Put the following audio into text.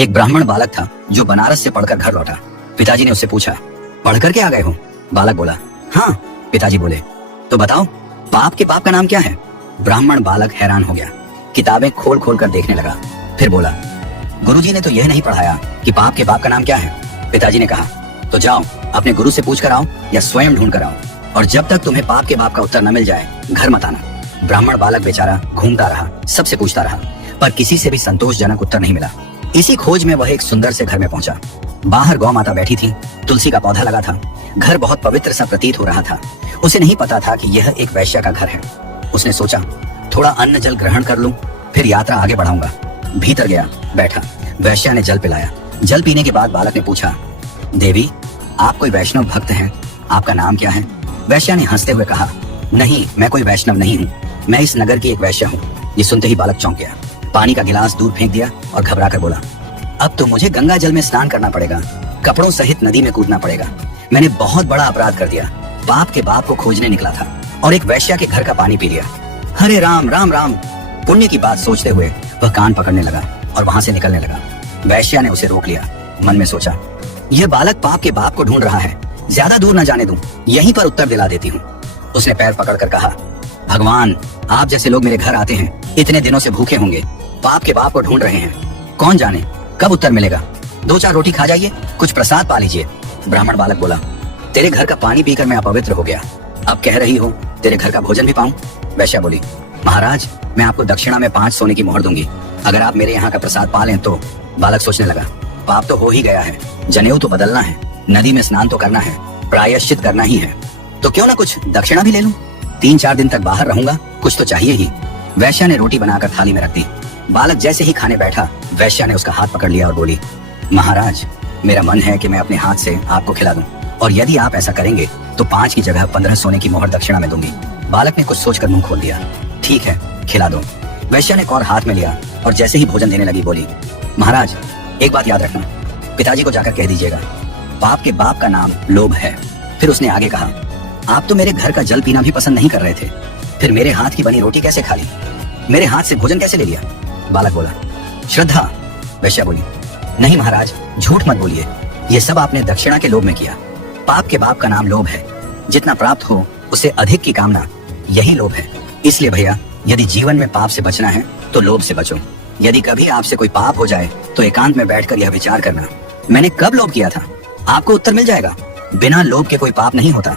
एक ब्राह्मण बालक था जो बनारस से पढ़कर घर लौटा। पिताजी ने उससे पूछा, पढ़कर के आ गए हो? बालक बोला, हाँ। पिताजी बोले, तो बताओ पाप के बाप का नाम क्या है? ब्राह्मण बालक हैरान हो गया, किताबें खोल खोल कर देखने लगा। फिर बोला, गुरुजी ने तो यह नहीं पढ़ाया कि पाप के बाप का नाम क्या है। पिताजी ने कहा, तो जाओ अपने गुरु से पूछ कर आओ या स्वयं ढूंढ कर आओ, और जब तक तुम्हें पाप के बाप का उत्तर न मिल जाए घर मत आना। ब्राह्मण बालक बेचारा घूमता रहा, सबसे पूछता रहा, पर किसी से भी संतोषजनक उत्तर नहीं मिला। इसी खोज में वह एक सुंदर से घर में पहुंचा। बाहर गौ माता बैठी थी, तुलसी का पौधा लगा था। घर बहुत पवित्र सा प्रतीत हो रहा था। उसे नहीं पता था कि यह एक वैश्या का घर है। उसने सोचा, थोड़ा अन्न जल ग्रहण कर लूं, फिर यात्रा आगे बढ़ाऊंगा। भीतर गया, बैठा। वैश्या ने जल पिलाया। जल पीने के बाद बालक ने पूछा, देवी आप कोई वैष्णव भक्त हैं, आपका नाम क्या है? वैश्या ने हंसते हुए कहा, नहीं मैं कोई वैष्णव नहीं हूँ, मैं इस नगर की एक वैश्या हूँ। ये सुनते ही बालक चौंक गया, पानी का गिलास दूर फेंक दिया और घबरा कर बोला, अब तो मुझे गंगा जल में स्नान करना पड़ेगा, कपड़ों सहित नदी में कूदना पड़ेगा। मैंने बहुत बड़ा अपराध कर दिया, बाप के बाप को खोजने निकला था और एक वैश्या के घर का पानी पी लिया। हरे राम राम राम। पुण्य की बात सोचते हुए वह कान पकड़ने लगा और वहां से निकलने लगा। वैश्या ने उसे रोक लिया। मन में सोचा, यह बालक पाप के बाप को ढूंढ रहा है, ज्यादा दूर न जाने दूं, यहीं पर उत्तर दिला देती हूँ। उसने पैर पकड़कर कहा, भगवान आप जैसे लोग मेरे घर आते हैं, इतने दिनों से भूखे होंगे, पाप के बाप को ढूंढ रहे हैं, कौन जाने कब उत्तर मिलेगा। 2-4 रोटी खा जाइए, कुछ प्रसाद पा लीजिए। ब्राह्मण बालक बोला, तेरे घर का पानी पीकर मैं अपवित्र हो गया, अब कह रही हो तेरे घर का भोजन भी पाऊं? वैश्या बोली, महाराज मैं आपको दक्षिणा में 5 सोने की मोहर दूंगी, अगर आप मेरे यहाँ का प्रसाद पा लें तो। बालक सोचने लगा, पाप तो हो ही गया है, जनेऊ तो बदलना है, नदी में स्नान तो करना है, प्रायश्चित करना ही है, तो क्यों ना कुछ दक्षिणा भी ले लूं। 3-4 दिन तक बाहर रहूंगा, कुछ तो चाहिए ही। वैश्या ने रोटी बनाकर थाली में रख दी। बालक जैसे ही खाने बैठा, वैश्या ने उसका हाथ पकड़ लिया और बोली, महाराज मेरा मन है कि मैं अपने हाथ से आपको खिला दूं, और यदि आप ऐसा करेंगे तो 5 की जगह 15 सोने की मोहर दक्षिणा में दूंगी। बालक ने कुछ सोचकर मुंह खोल दिया, ठीक है खिला दो। वैश्या ने और हाथ में लिया और जैसे ही भोजन देने लगी बोली, महाराज एक बात याद रखना, पिताजी को जाकर कह दीजिएगा पाप के बाप का नाम लोभ है। फिर उसने आगे कहा, आप तो मेरे घर का जल पीना भी पसंद नहीं कर रहे थे, फिर मेरे हाथ की बनी रोटी कैसे खा ली, मेरे हाथ से भोजन कैसे ले लिया? बालक बोला, श्रद्धा। वैश्या बोली, नहीं महाराज झूठ मत बोलिए, ये सब आपने दक्षिणा के लोभ में किया। पाप के बाप का नाम लोभ है, जितना प्राप्त हो उससे अधिक की कामना, यही लोभ है। इसलिए भैया यदि जीवन में पाप से बचना है तो लोभ से बचो। यदि कभी आपसे कोई पाप हो जाए तो एकांत में बैठकर यह विचार करना, मैंने कब लोभ किया था, आपको उत्तर मिल जाएगा। बिना लोभ के कोई पाप नहीं होता।